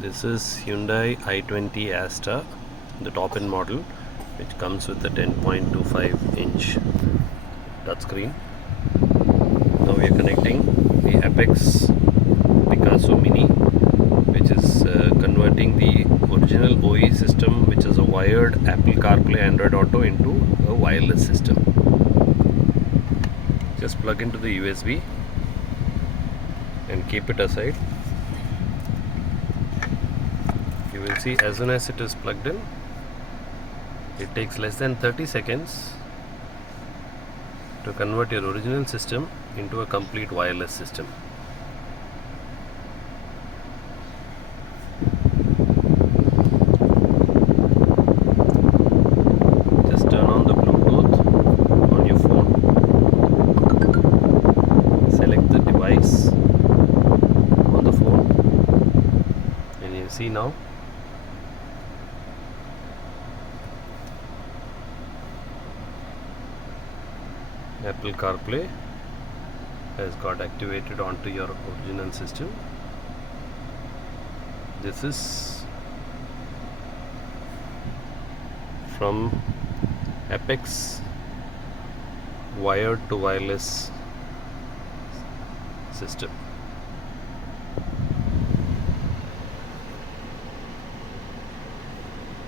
This is Hyundai i20 Asta, the top end model, which comes with a 10.25-inch touchscreen. Now we are connecting the Apex Picasou Mini, which is converting the original OE system, which is a wired Apple CarPlay Android Auto, into a wireless system. Just plug into the USB and keep it aside. You will see as soon as it is plugged in, it takes less than 30 seconds to convert your original system into a complete wireless system. Just turn on the Bluetooth on your phone, select the device on the phone, and you see now Apple CarPlay has got activated onto your original system. This is from Apex wired to wireless system.